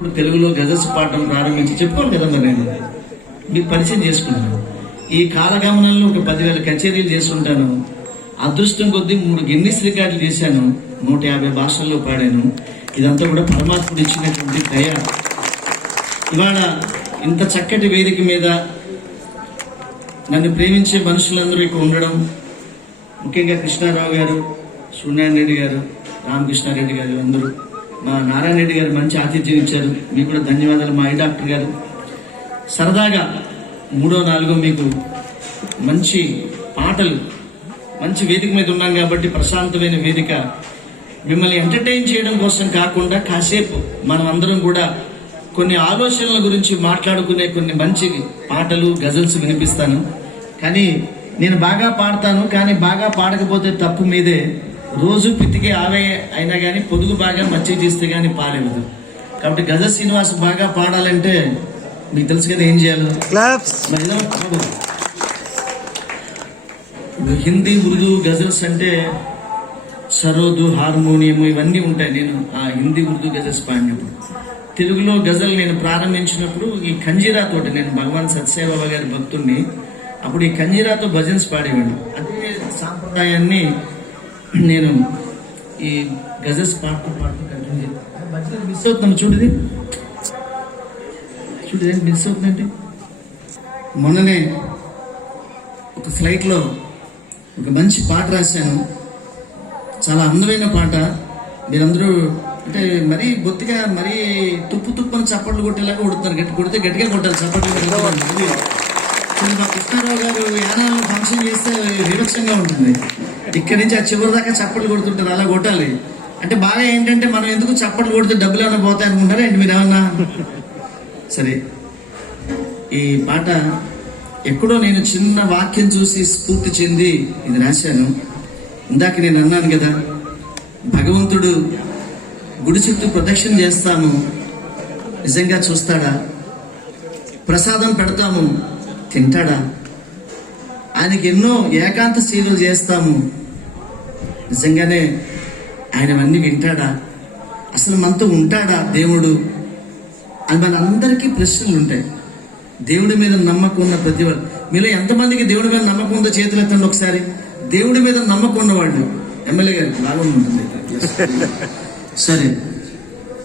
ఇప్పుడు తెలుగులో గజల్స్ పాఠం ప్రారంభించి చెప్పుకోను కదా మరి నేను. మీకు పరిచయం చేసుకున్నాను ఈ కాలగమనంలో ఒక పదివేల కచేరీలు చేసుకుంటాను అదృష్టం కొద్దీ మూడు గిన్నిస్ రికార్డులు చేశాను. నూట యాభై భాషల్లో పాడాను. ఇదంతా కూడా పరమాత్ముడు ఇచ్చినటువంటి దయ ఇవాళ ఇంత చక్కటి వేదిక మీద నన్ను ప్రేమించే మనుషులందరూ ఇక్కడ ఉండడం ముఖ్యంగా కృష్ణారావు గారు సూర్యనారాయణ రెడ్డి గారు రామకృష్ణారెడ్డి గారు అందరూ మా నారాయణ రెడ్డి గారు మంచి ఆతిథ్యం ఇచ్చారు. మీకు కూడా ధన్యవాదాలు. మా ఐ డాక్టర్ గారు సరదాగా మూడో నాలుగో మీకు మంచి పాటలు మంచి వేదిక మీద ఉన్నాం కాబట్టి ప్రశాంతమైన వేదిక మిమ్మల్ని ఎంటర్టైన్ చేయడం కోసం కాకుండా కాసేపు మనం అందరం కూడా కొన్ని ఆలోచనల గురించి మాట్లాడుకునే కొన్ని మంచి పాటలు గజల్స్ వినిపిస్తాను. కానీ నేను బాగా పాడతాను కానీ బాగా పాడకపోతే తప్పు మీదే. రోజు పితికే ఆవే అయినా కానీ పొదుగు బాగా మచ్చిక చేస్తే కానీ పాలేవదు. కాబట్టి గజ శ్రీనివాస్ బాగా పాడాలంటే మీకు తెలుసు కదా ఏం చేయాలి? హిందీ ఉర్దూ గజల్స్ అంటే సరోదు హార్మోనియం ఇవన్నీ ఉంటాయి. నేను ఆ హిందీ ఉర్దూ గజల్స్ పాడినప్పుడు. తెలుగులో గజల్ నేను ప్రారంభించినప్పుడు ఈ కంజీరా తోటి నేను భగవాన్ సత్యసాయిబాబా గారి భక్తుడిని అప్పుడు ఈ కంజీరాతో భజన్స్ పాడేవాడు అదే సాంప్రదాయాన్ని నేను ఈ గజల్స్ పాడుతూ పాడుతూ కంటిన్యూ భజన మిస్ అవుతున్నాను చూడది. చూడు ఏం మిస్ అవుతుందంటే మొన్ననే ఒక ఫ్లైట్లో ఒక మంచి పాట రాశాను. చాలా అందమైన పాట. మీరందరూ అంటే మరీ బొత్తిగా మరీ తుప్పు తుప్పు అని చప్పట్లు కొట్టేలాగా కొడుతున్నారు. గట్టి కొడితే గట్టిగా కొట్టాలి. చప్పట్లు కొట్టాలి. మా కృష్ణారావు గారు యానాలను ఫంక్షన్ చేస్తే వివక్షంగా ఉంటుంది. ఇక్కడి నుంచి ఆ చివరి దాకా చప్పట్లు కొడుతుంటారు అలా కొట్టాలి. అంటే బాగా ఏంటంటే మనం ఎందుకు చప్పట్లు కొడితే డబ్బులు ఏమైనా పోతాయి అనుకుంటారా ఏంటి మీరు ఏమన్నా? సరే. ఈ పాట ఎక్కడో నేను చిన్న వాక్యం చూసి స్ఫూర్తి చెంది ఇది రాశాను. ఇందాక నేను అన్నాను కదా భగవంతుడు గుడి చుట్టూ ప్రదక్షిణ చేస్తాము. నిజంగా చూస్తాడా? ప్రసాదం పెడతాము. తింటాడా? ఆయనకి ఎన్నో ఏకాంత సేవలు చేస్తాము. నిజంగానే ఆయన అన్నీ వింటాడా? అసలు మనతో ఉంటాడా దేవుడు? అది మన అందరికీ ప్రశ్నలు ఉంటాయి. దేవుడి మీద నమ్మకం ఉన్న ప్రతి వాళ్ళు మీలో ఎంతమందికి దేవుడి మీద నమ్మకం ఉందో చేతులు ఎత్తండి ఒకసారి. దేవుడి మీద నమ్మకం ఉన్నవాళ్ళు ఎమ్మెల్యే గారు బాగా ఉంటుంది సరే.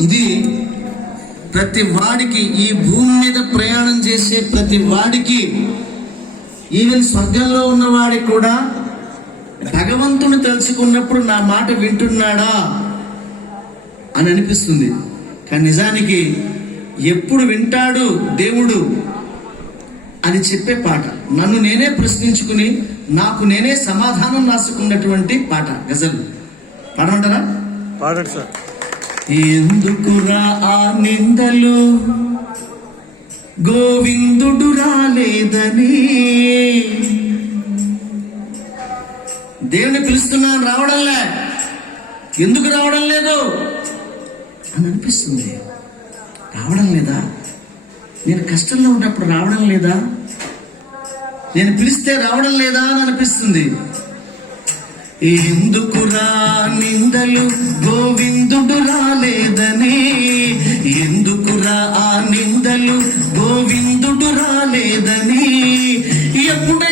ఇది ప్రతి వాడికి ఈ భూమి మీద ప్రయాణం చేసే ప్రతి వాడికి ఈవెన్ స్వర్గంలో ఉన్న వాడికి కూడా భగవంతుని తలుచుకున్నప్పుడు నా మాట వింటున్నాడా అని అనిపిస్తుంది. కానీ నిజానికి ఎప్పుడు వింటాడు దేవుడు అని చెప్పే పాట. నన్ను నేనే ప్రశ్నించుకుని నాకు నేనే సమాధానం రాసుకున్నటువంటి పాట గజల్. పాడమంటారా? పాడండి సార్. ఎందుకురా ఆ నిందలు? గోవిందుడు రాలేదని దేవుని పిలుస్తున్నాను రావడంలే. ఎందుకు రావడం లేదు? అని అనిపిస్తుంది. రావడం లేదా? నేను కష్టంలో ఉన్నప్పుడు రావడం లేదా? నేను పిలిస్తే రావడం లేదా అని అనిపిస్తుంది. ఎందుకురా నిందలు? గోవిందుడు రాలేదని ఎందుకురా ఆ నిందలు? లేదని. రాలేదని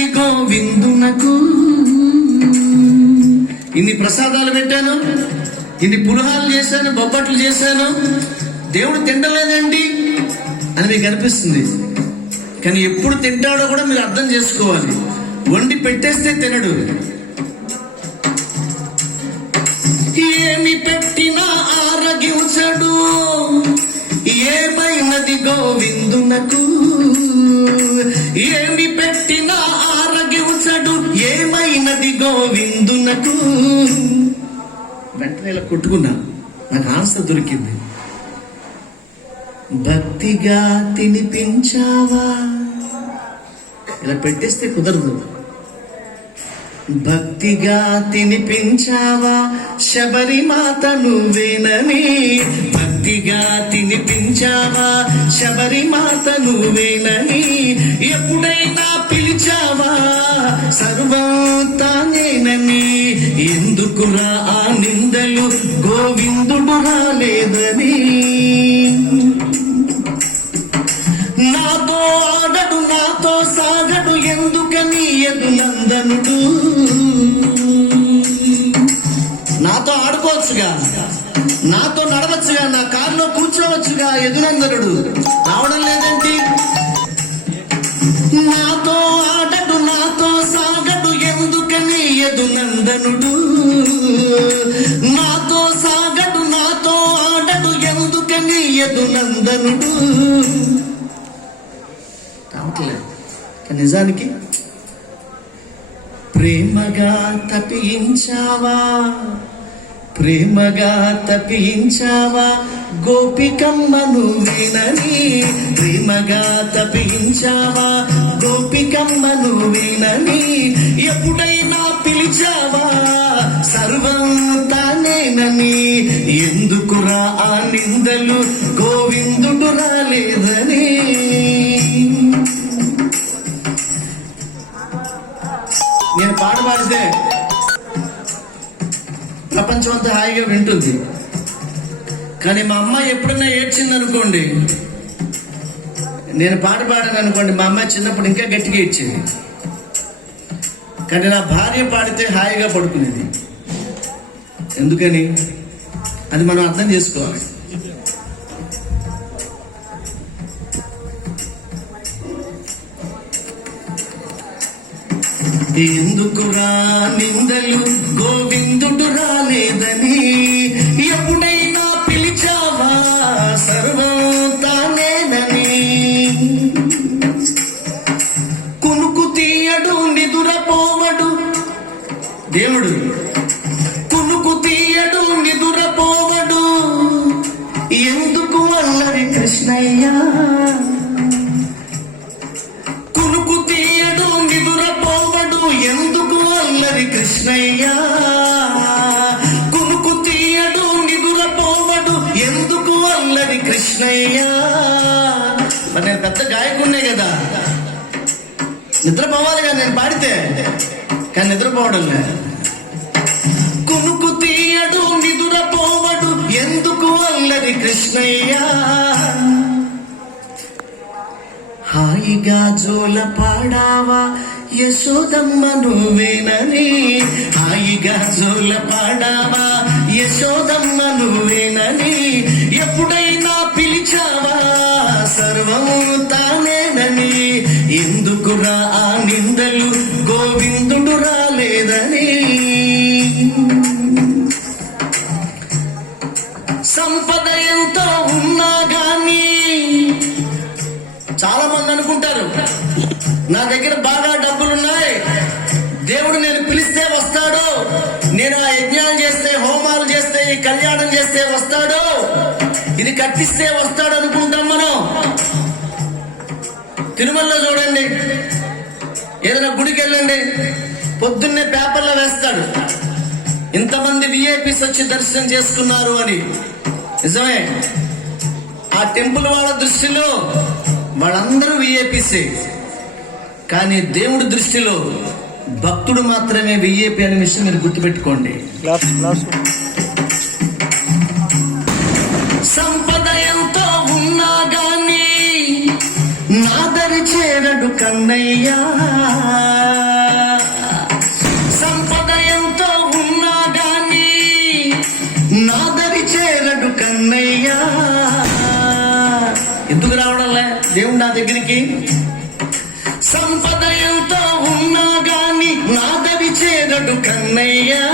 ఏమైనది గోవిందునకు ఇన్ని ప్రసాదాలు పెట్టాను ఇన్ని పులహాలు చేశాను బొబ్బట్లు చేశాను. దేవుడు తింటలేదండి అని మీకు అనిపిస్తుంది. కానీ ఎప్పుడు తింటాడో కూడా మీరు అర్థం చేసుకోవాలి. వండి పెట్టేస్తే తినడు. ఏమి ఏమి పెట్టినా ఆరగించడు. ఏమైనది గోవిందునకు వెంటనే ఇలా కొట్టుకున్నా నాకు ఆన్సర్ దొరికింది. భక్తిగా తినిపించావా ఇలా పెట్టేస్తే కుదరదు. భక్తిగా తినిపించావా శబరిమాత నువ్వేనని. భక్తిగా తినిపించావా శబరిమాత నువ్వేనని. ఎప్పుడైనా పిలిచావా? సర్వంతా నేనని. ఎందుకురా ఆ గోవిందుడు నాతో ఆడడు నాతో సాగడు ఎందుకని ఎదునందనుడు నాతో ఆడుకోవచ్చుగా నాతో నడవచ్చుగా నా కారులో కూర్చోవచ్చుగా ఎదురందనుడు రావడం లేదండి నాతో ఆడడు నాతో సాగడు ఎందుకని ఎదునందనుడు తెలియదు నందనుడు రావట్లేదు నిజానికి ప్రేమగా తప్పించావా? ప్రేమగా తప్పించావా? గోపికమ్మను వినని ప్రేమగా తప్పించావా? గోపికమ్మను వినని ఎప్పుడైనా పిలిచావా? సర్వం తానేనని ఎందుకురా ఆ నిందలు? గోవిందుడు రాలేదని నేను పాట పాడితే ప్రపంచం అంతా హాయిగా వింటుంది. కానీ మా అమ్మాయి ఎప్పుడన్నా ఏడ్చింది అనుకోండి నేను పాట పాడాను అనుకోండి మా అమ్మాయి చిన్నప్పుడు ఇంకా గట్టిగా ఏడ్చింది. కానీ నా భార్య పాడితే హాయిగా పడుకునేది. ఎందుకని? అది మనం అర్థం చేసుకోవాలి. ఎందుకురా నిందలు? గోవిందుడు రాలేదని నిద్రపోవాలి కానీ నేను పాడితే? కానీ నిద్రపోవడం లేదు. కునుకు తీయడు నిదురపోవడు ఎందుకు అల్లరి కృష్ణయ్య? హాయిగా జోల పాడావా యశోదమ్మ నువ్వేనని. హాయిగా జోల పాడావా యశోదమ్మ నువ్వేనని. ఎప్పుడైనా పిలిచావా సర్వము తానేనని ఎందుకురా ఆ నిందలు? గోవిందుడు రాలేదని సంపద ఎంతో ఉన్నా కానీ చాలా మంది అనుకుంటారు నా దగ్గర బాగా డబ్బులున్నాయి దేవుడు నేను పిలిస్తే వస్తాడు నేను ఆ యజ్ఞాలు చేస్తే హోమాలు చేస్తే కళ్యాణం చేస్తే వస్తాడు ఇది కట్టిస్తే వస్తాడు అనుకుంటా తిరుమలలో చూడండి. ఏదైనా గుడికి వెళ్ళండి పొద్దున్నే పేపర్లో వేస్తాడు. ఇంతమంది విఐపీస్ వచ్చి దర్శనం చేసుకున్నారు అని. నిజమే. ఆ టెంపుల్ వాళ్ళ దృష్టిలో వాళ్ళందరూ విఐపీసే కానీ దేవుడి దృష్టిలో భక్తుడు మాత్రమే విఐపి అనే విషయం మీరు గుర్తుపెట్టుకోండి. గ్లాస్ కన్నయ్యా. సంపద ఎంతో ఉన్నా గాని నాదరి చేరడు కన్నయ్యా. ఎందుకు రావడంలే? దేవుడు నా దగ్గరికి. సంపద ఎంతో ఉన్నా గాని నాదరి చేరడు కన్నయ్యా.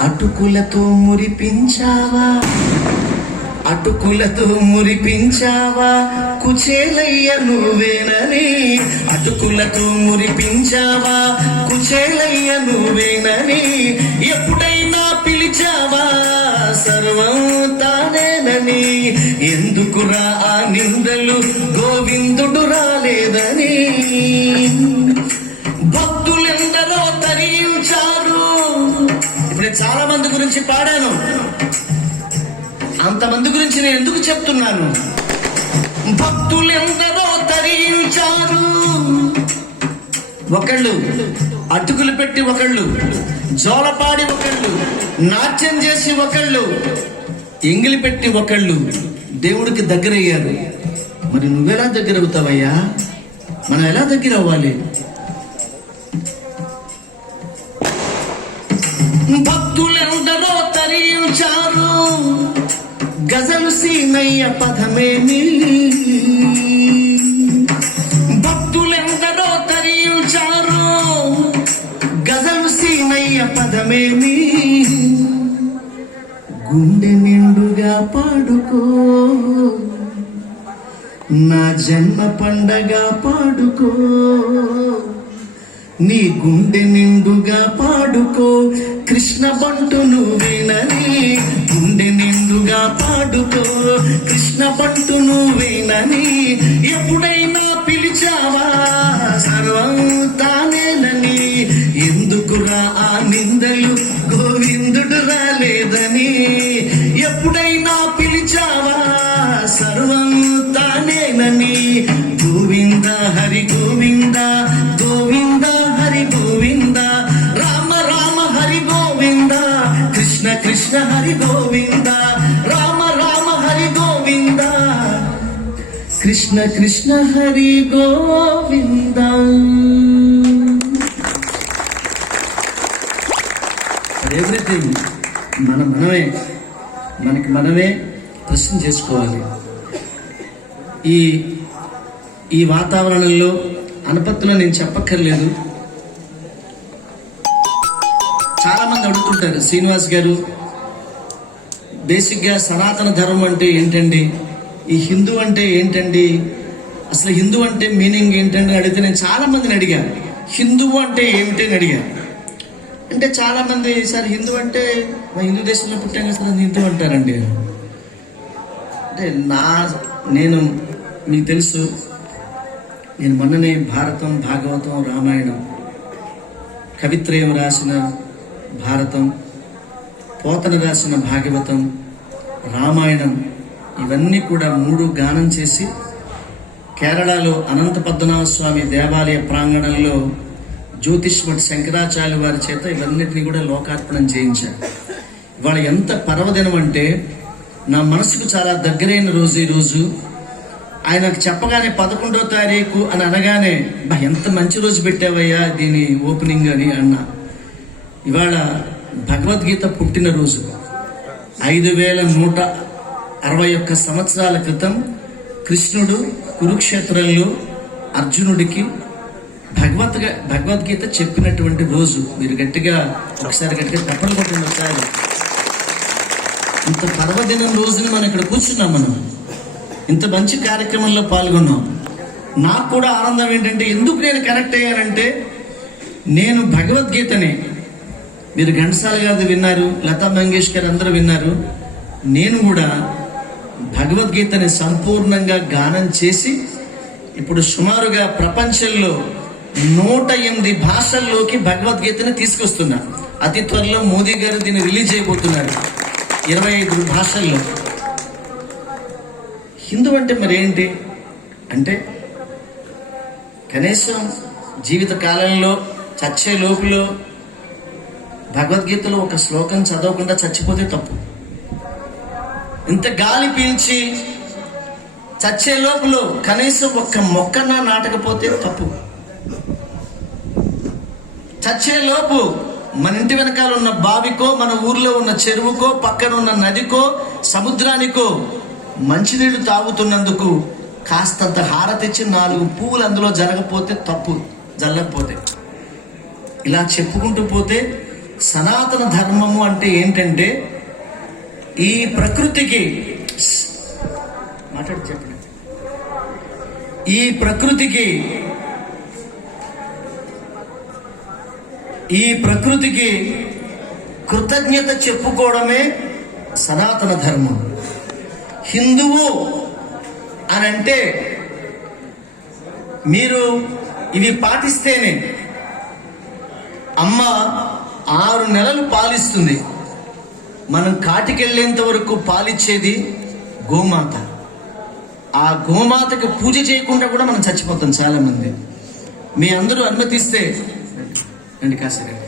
అటుకులతో మురిపించావా? అటుకులతో మురిపించావా? కుచేలయ్య నువ్వేనని. అటుకులతో మురిపించావా? కుచేలయ్య నువ్వేనని. ఎప్పుడైనా పిలిచావా? సర్వం తానేనని. ఎందుకురా ఆ నిందలు? గోవిందుడు రాలేదని. భక్తులెందరో తరించారు ఇప్పుడు నేను చాలా మంది గురించి పాడాను. అంతమంది గురించి నేను ఎందుకు చెప్తున్నాను? భక్తులెందరో తరించారు. ఒకళ్ళు అటుకులు పెట్టి ఒకళ్ళు జోలపాడి ఒకళ్ళు నాట్యం చేసి ఒకళ్ళు ఎంగిలి పెట్టి ఒకళ్ళు దేవుడికి దగ్గరయ్యారు. మరి నువ్వెలా దగ్గర అవుతావయ్యా మనం ఎలా దగ్గర అవ్వాలి భక్తులెందరో తరించారు. గజలు సీనయ్య పదమేమి భక్తులెందరో తరించారు గజలు సీనయ్య పదమేమి గుండె నిండుగా పాడుకో నా జన్మ పండగ పాడుకో. నీ గుండె నిండుగా పాడుకో. కృష్ణ బంటు నువ్వేనని గుండె నిండుగా పాడుకో. కృష్ణ బంటు నువ్వేనని ఎప్పుడైనా పిలిచావా? సర్వం తానేనని ఎందుకురా ఆ నిందలు? గోవిందుడు రాలేదని ఎప్పుడైనా పిలిచావా? సర్వం తానేనని కృష్ణ కృష్ణ హరి గోవింద. ఎవ్రీథింగ్ మన మనమే మనకి మనమే ప్రశ్న చేసుకోవాలి. ఈ ఈ వాతావరణంలో అనపత్తులో నేను చెప్పక్కర్లేదు. చాలామంది అడుగుతుంటారు శ్రీనివాస్ గారు బేసిక్గా సనాతన ధర్మం అంటే ఏంటండి? ఈ హిందూ అంటే ఏంటండి? అసలు హిందూ అంటే మీనింగ్ ఏంటండి అని అడిగితే నేను చాలా మందిని అడిగాను. హిందువు అంటే ఏమిటి అని అడిగాను. అంటే చాలా మంది సార్ హిందూ అంటే మా హిందూ దేశంలో పుట్టాం కదా సార్ హిందూ అంటారండి. అంటే నా నేను మీకు తెలుసు నేను మొన్ననే భారతం భాగవతం రామాయణం కవిత్రయం రాసిన భారతం పోతన రాసిన భాగవతం రామాయణం ఇవన్నీ కూడా మూడు గానం చేసి కేరళలో అనంత పద్మనాభ స్వామి దేవాలయ ప్రాంగణంలో జ్యోతిష్మఠ్ శంకరాచార్య వారి చేత ఇవన్నిటిని కూడా లోకార్పణం చేయించారు. ఇవాళ ఎంత పర్వదినం అంటే నా మనసుకు చాలా దగ్గరైన రోజు ఈ రోజు. ఆయనకు చెప్పగానే పదకొండో తారీఖు అని అనగానే "బా, ఎంత మంచి రోజు పెట్టావయ్యా దీని ఓపెనింగ్ అని అన్న. ఇవాళ భగవద్గీత పుట్టినరోజు. ఐదు వేల నూట అరవై ఒక్క సంవత్సరాల క్రితం కృష్ణుడు కురుక్షేత్రంలో అర్జునుడికి భగవత్ భగవద్గీత చెప్పినటువంటి రోజు. మీరు గట్టిగా ఒకసారి గట్టిగా తప్పలు కొట్టండి ఒకసారి. ఇంత పర్వదినం రోజున మనం ఇక్కడ కూర్చున్నాం మనం. ఇంత మంచి కార్యక్రమంలో పాల్గొన్నాం. నాకు కూడా ఆనందం ఏంటంటే ఎందుకు నేను కనెక్ట్ అయ్యానంటే నేను భగవద్గీతని మీరు ఘంటసాల గారు విన్నారు లతా మంగేష్కర్ అందరూ విన్నారు నేను కూడా భగవద్గీతని సంపూర్ణంగా గానం చేసి ఇప్పుడు సుమారుగా ప్రపంచంలో నూట ఎనిమిది భాషల్లోకి భగవద్గీతని తీసుకొస్తున్నా. అతి త్వరలో మోదీ గారు దీన్ని రిలీజ్ చేయబోతున్నారు. ఇరవై ఐదు భాషల్లో. హిందూ అంటే మరి ఏంటి? అంటే కనీసం జీవిత కాలంలో చచ్చే లోపులో భగవద్గీతలో ఒక శ్లోకం చదవకుండా చచ్చిపోతే తప్పు. ఇంత గాలి పీల్చి చచ్చే లోపల కనీసం ఒక్క మొక్కన నాటకపోతే తప్పు. చచ్చే లోపు మన ఇంటి వెనకాల ఉన్న బావికో మన ఊర్లో ఉన్న చెరువుకో పక్కన ఉన్న నదికో సముద్రానికో మంచినీళ్ళు తాగుతున్నందుకు కాస్తంత హారతిచ్చి నాలుగు పువ్వులు అందులో జరగపోతే తప్పు జరగకపోతే ఇలా చెప్పుకుంటూ పోతే సనాతన ధర్మము అంటే ఏంటంటే ఈ ప్రకృతికి మాట్లాడి చెప్పండి. ఈ ప్రకృతికి ఈ ప్రకృతికి కృతజ్ఞత చెప్పుకోవడమే సనాతన ధర్మం. హిందువు అని అంటే మీరు ఇవి పాటిస్తేనే అమ్మ ఆరు నెలలు పాలిస్తుంది. మనం కాటికెళ్ళేంత వరకు పాలిచ్చేది గోమాత. ఆ గోమాతకి పూజ చేయకుండా కూడా మనం చచ్చిపోతాం చాలా మంది మీ అందరూ అనుమతిస్తే రండి కాసేపు